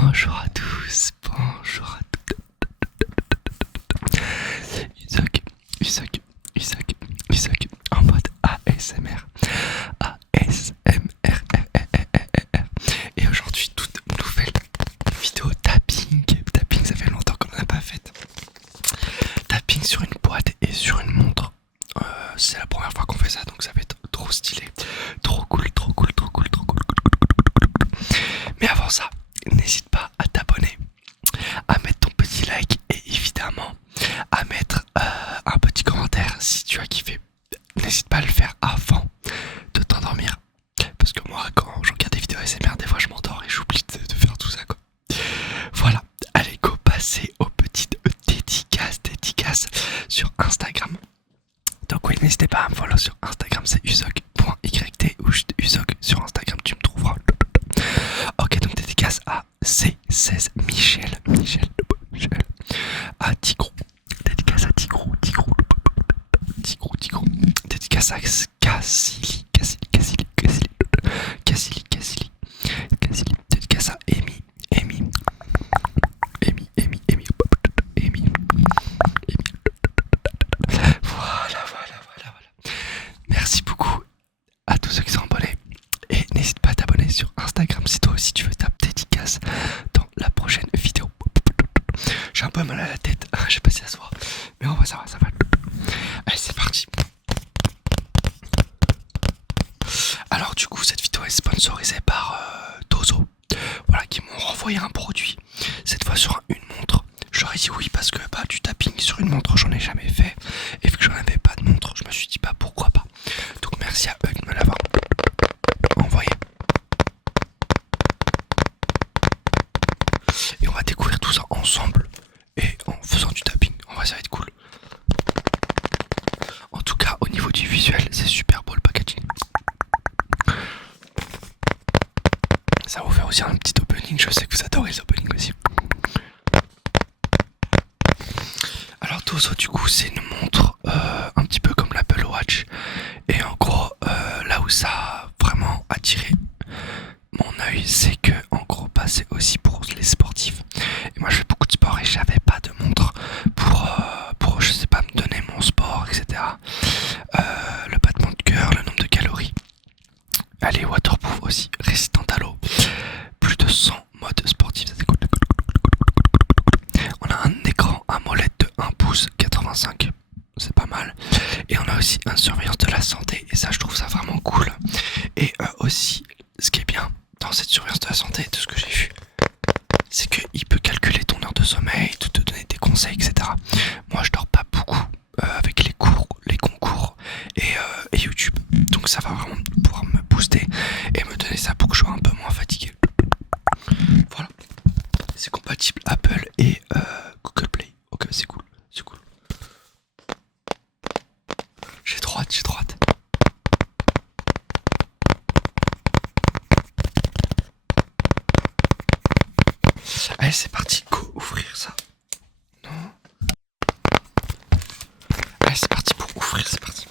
Bonjour à tous, bonjour à tous. Isaac, Isaac, en mode ASMR. ASMR. Et aujourd'hui, toute nouvelle vidéo tapping. Tapping, ça fait longtemps qu'on n'en a pas fait. Tapping sur une boîte et sur une montre. C'est la première fois qu'on fait ça, donc ça va être trop stylé. Trop cool. Mais avant ça, n'hésite pas à t'abonner, à mettre ton petit like et évidemment à mettre un petit commentaire si tu as kiffé. N'hésite pas à le faire avant de t'endormir. Parce que moi, quand je regarde des vidéos ASMR, des fois je m'endors et j'oublie de faire tout ça, quoi. Voilà, allez go passer aux petites dédicaces sur Instagram. Donc oui, n'hésitez pas à me follow sur Instagram, c'est usog.yt ou juste usog sur Instagram, tu me trouveras. Ok, donc dédicace à C16 Michel, à Tigrou, dédicace à Tigrou, dédicace à Cassili, dédicace à Amy. Voilà. Merci beaucoup à tous ceux qui sont abonnés. Et n'hésite pas à t'abonner sur Instagram si toi aussi tu veux ta dédicace dans la prochaine vidéo. J'ai un peu mal à la tête, je sais pas si ça se voit. Mais en vrai ça va. Allez, c'est parti. Alors du coup cette vidéo est sponsorisée par Dozo. Voilà, qui m'ont renvoyé un produit. Cette fois sur une montre. J'aurais dit oui parce que du tapping sur une montre j'en ai jamais fait. Et vu que j'en avais pas de montre, je me suis dit pourquoi pas. Donc merci à eux de me l'avoir envoyé. Et on va découvrir tout ça ensemble et en faisant du tapping. En vrai ça va être cool. En tout cas au niveau du visuel c'est super beau le packaging. Ça va vous faire aussi un petit opening, je sais que vous adorez les openings aussi. Alors Dozo du coup c'est une montre un petit peu comme l'Apple Watch. Et en gros là où ça a vraiment attiré mon œil, c'est que en gros c'est aussi pour les sportifs. Et moi je fais beaucoup de sport et j'avais pas de montre pour je sais pas me donner mon sport, etc. Le battement de cœur, le nombre de calories. Elle est waterproof aussi, résistante à l'eau. Plus de 100 modes sportifs, ça c'est cool. On a un écran AMOLED de 1 pouce 85, c'est pas mal. Et on a aussi une surveillance de la santé et ça je trouve ça vraiment cool. Et aussi ce qui est bien dans cette surveillance de la santé, de ce que j'ai vu, c'est qu'il peut calculer ton heure de sommeil, te donner des conseils, etc. Moi je dors pas beaucoup avec les concours et YouTube. Donc ça va vraiment pouvoir me booster et me donner ça pour que je sois un peu moins fatigué. Voilà. C'est compatible Apple et Google Play. Ok, c'est cool. J'ai trop hâte. Allez, c'est parti, go ouvrir ça. Non. Allez, c'est parti pour ouvrir, c'est parti.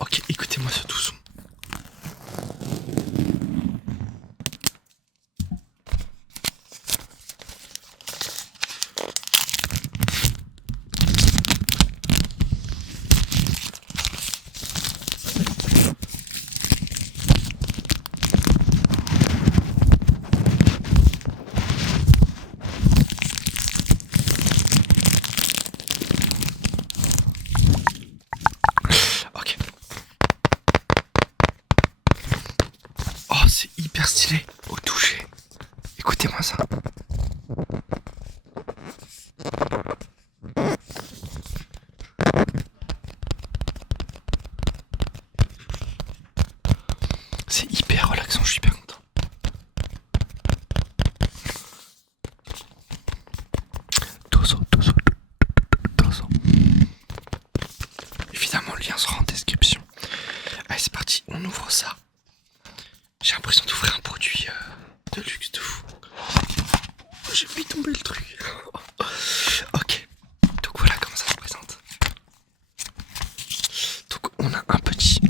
Ok, écoutez-moi ce doux son. Ok. Oh, c'est hyper stylé au toucher. Écoutez-moi ça. C'est hyper relaxant, je suis hyper content. Dozo. Évidemment, le lien sera en description. Allez, c'est parti, on ouvre ça. J'ai l'impression d'ouvrir un produit de luxe de fou. J'ai fait tomber le truc. Ok, donc voilà comment ça se présente. Donc on a un petit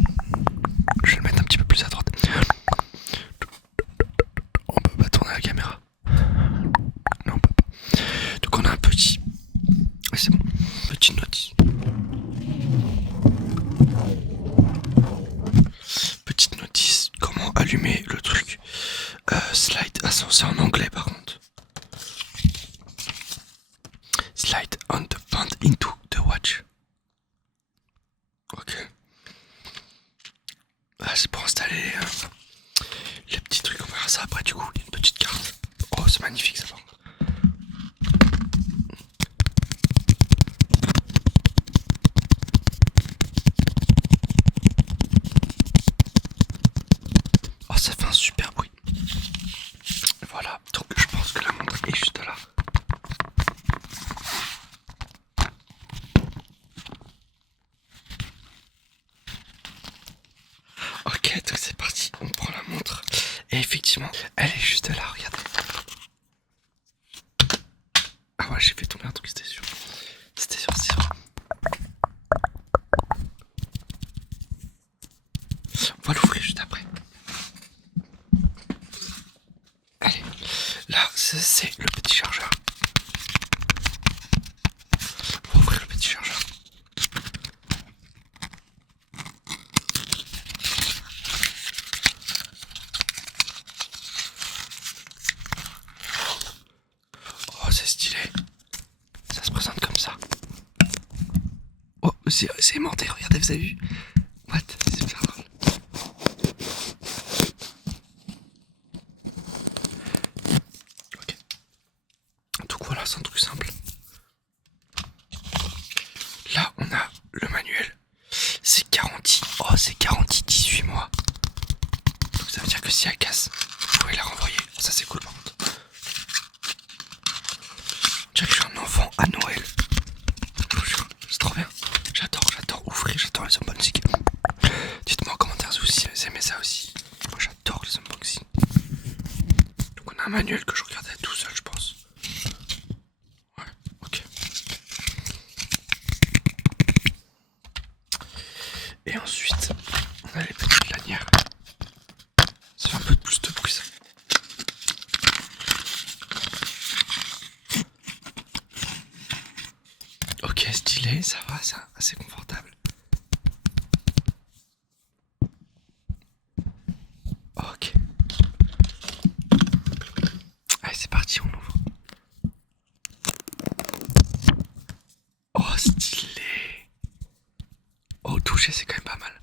installer les petits trucs. On verra ça après du coup. Il y a une petite carte. Oh, c'est magnifique ça par contre. Oh, ça fait un super bruit. Voilà, donc je pense que la montre est juste là. Ok, donc c'est parti, on prend la montre. Et effectivement, elle est juste là, regardez. Ah ouais, j'ai fait tomber un truc, c'était sûr. C'était sûr, c'était sûr. On va l'ouvrir juste après. Allez, là, c'est le petit chargeur. On va ouvrir le petit chargeur. Oh, c'est stylé. Ça se présente comme ça. Oh, c'est aimanté, regardez, vous avez vu? What? C'est super drôle. Ok. Donc voilà, c'est un truc simple. Là, on a le manuel. C'est garanti. Oh, c'est garanti 18 mois. Donc ça veut dire que si elle casse, vous pouvez la renvoyer. Ça, c'est cool par contre. Tiens, je suis un enfant à Noël. C'est trop bien. J'adore ouvrir, j'adore les unboxings. Dites-moi en commentaire si vous aimez ça aussi. Moi, j'adore les unboxings. Donc on a un manuel que je regardais tout seul, je pense. Ouais, ok. Et ensuite, on a les petites lanières. Ça fait un peu plus de bruit ça. Ok, stylé, ça va, c'est assez confortable. Ok. Allez, c'est parti, on ouvre. Oh, stylé. Oh, toucher, c'est quand même pas mal.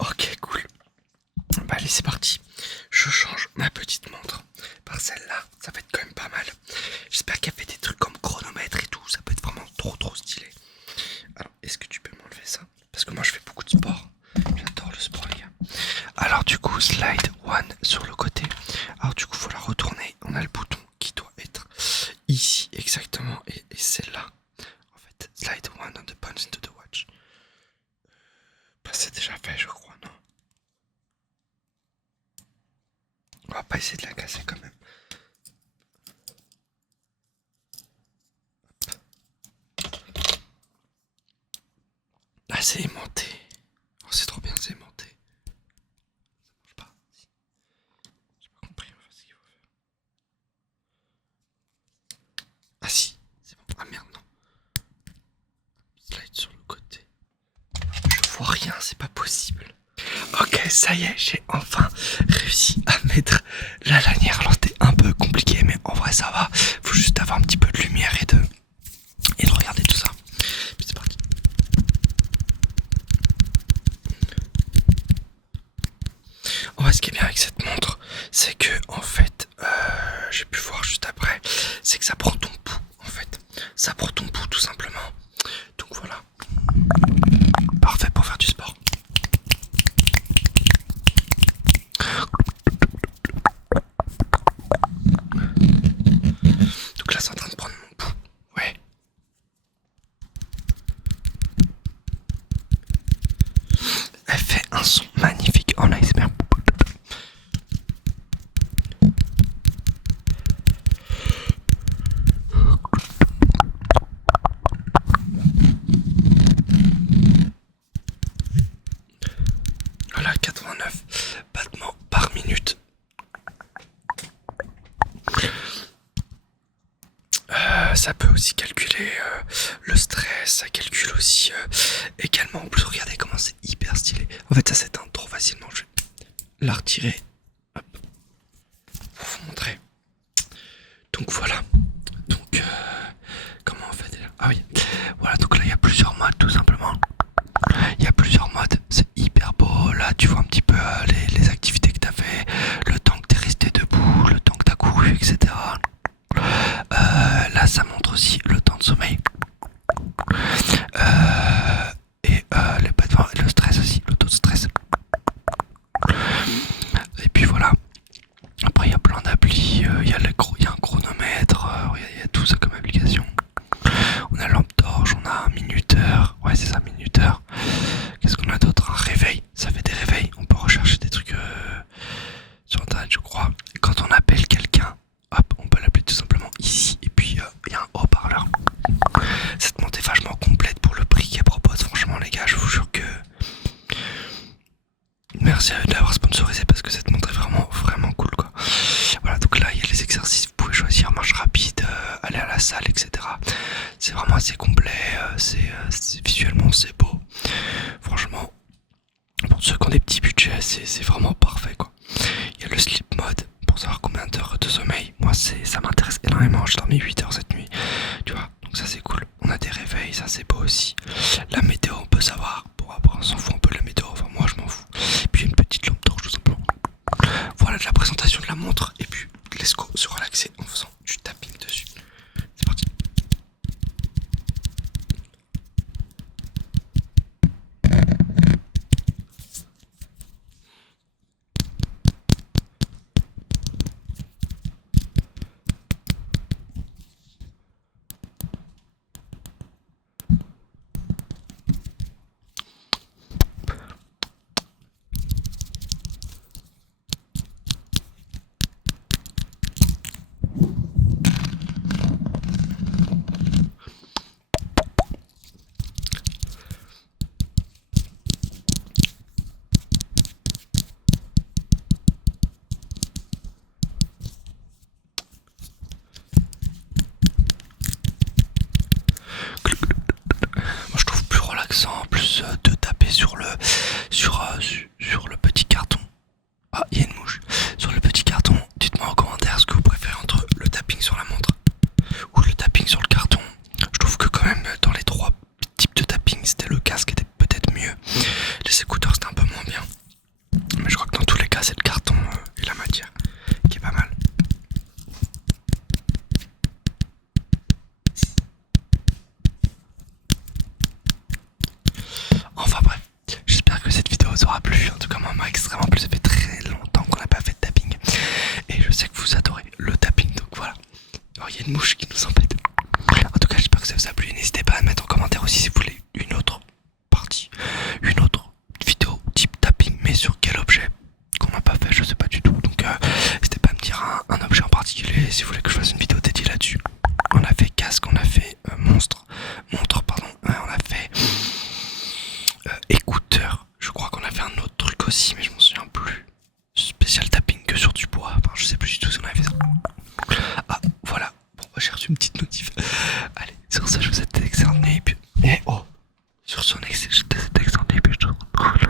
Ok, cool. Bah allez, c'est parti. Je change ma petite montre par celle-là. Ça va être quand même pas mal. J'espère qu'elle fait des trucs comme chronomètre et tout. Ça peut être vraiment trop stylé. Alors, est-ce que tu peux m'enlever ça? Parce que moi, je fais beaucoup de sport. J'adore le sport, les gars. Alors, du coup, slide one sur le côté. Alors, du coup, faut la retourner. On a le bouton qui doit être ici, exactement. Et celle-là. En fait, slide one on the buttons into the watch. Bah, c'est déjà fait, je crois, non? On va pas essayer de la casser quand même. Ah, c'est aimanté. Oh, c'est trop bien, c'est aimanté. Ça marche pas. J'ai pas compris en fait ce qu'il faut faire. Ah si, c'est bon. Ah merde, non. Slide sur le côté. Je vois rien, c'est pas possible. Ok, ça y est, j'ai enfin réussi à mettre la lanière. Alors c'était un peu compliqué, mais en vrai ça va. Faut juste avoir un petit peu de lumière et de regarder tout ça. Puis c'est parti. En vrai, ce qui est bien avec cette montre, c'est que en fait, j'ai pu voir juste après, c'est que ça prend ton pouls. En fait, ça prend ton pouls tout simplement. Donc voilà, parfait pour faire du sport. Donc là, c'est en train de prendre mon pouls. Ouais. Elle fait un son magnifique en ASMR. Voilà, 89 battements par minute. Ça peut aussi calculer le stress, ça calcule aussi également. En plus, regardez comment c'est hyper hyper stylé. En fait ça s'éteint trop facilement, je vais la retirer. Hop. Pour vous montrer. Donc voilà. Donc comment on fait déjà? Ah oui. Voilà, donc là il y a plusieurs modes tout simplement. Il y a plusieurs modes, c'est hyper beau. Là tu vois un petit peu les activités que t'as fait, le temps que t'es resté debout, le temps que t'as couru, etc. Là ça montre aussi le temps de sommeil. Les pas devant, le stress aussi, le taux de stress. Et puis voilà. Après il y a plein d'applis, il y a un chronomètre, il y a tout ça comme application. On a lampe torche, on a un minuteur, ouais c'est ça, minuteur. Qu'est-ce qu'on a d'autre? Un réveil, ça fait des réveils, on peut rechercher des trucs sur internet je crois. Et quand on appelle quelqu'un, hop, on peut l'appeler tout simplement ici. Et puis il y a un haut-parleur. Cette montée est vachement complète pour le prix qu'elle propose, franchement les gars, je vous jure que... Merci à eux de l'avoir sponsorisé parce que cette montre est vraiment vraiment cool quoi. Voilà, donc là il y a les exercices, vous pouvez choisir marche rapide, aller à la salle, etc. C'est vraiment assez complet, visuellement c'est beau. Franchement, pour ceux qui ont des petits budgets, c'est vraiment parfait quoi. Il y a le sleep mode pour savoir combien d'heures de sommeil. Moi ça m'intéresse énormément, j'ai dormi 8 heures cette nuit, tu vois, donc ça c'est cool. On a des réveils, ça c'est beau aussi. La météo on peut savoir, bon après on s'en fout un peu de la météo, enfin moi je m'en fous. Puis une petite lampe torche tout simplement. Voilà de la présentation de la montre et puis let's go se relaxer en faisant du tapping dessus. C'est parti. Moi je trouve plus relaxant, plus de taper sur le petit carton. Ah, il y a une mouche. Sur le petit carton, dites-moi en commentaire ce que vous préférez entre le tapping sur la montre ou le tapping sur le carton. Je trouve que quand même dans les trois types de tapping, c'était le casque était peut-être mieux. Les écouteurs c'était un peu moins bien. Mais je crois que dans tous les cas c'est le carton et la matière qui est pas mal. Enfin bref, j'espère que cette vidéo vous aura plu. En tout cas moi m'a extrêmement plu, ça fait très longtemps qu'on n'a pas fait de tapping. Et je sais que vous adorez le tapping, donc voilà. Alors il y a une mouche qui nous embête. En tout cas j'espère que ça vous a plu. N'hésitez pas à mettre en commentaire aussi si vous voulez une autre partie, une autre vidéo type tapping, mais sur quel objet qu'on n'a pas fait, je sais pas du tout. Donc n'hésitez pas à me dire un objet en particulier si vous voulez que je fasse une vidéo dédiée là-dessus. On a fait casque, on a fait montre pardon, on a fait écouteur. Je crois qu'on a fait un autre truc aussi, mais je m'en souviens plus. Spécial tapping que sur du bois. Enfin, je sais plus du tout si on avait fait ça. Ah, voilà. Bon, j'ai reçu une petite notif. Allez, sur ce, je vous souhaite d'excellentes nuits. Et puis... sur ce, excellente nuit. Puis je te retrouve.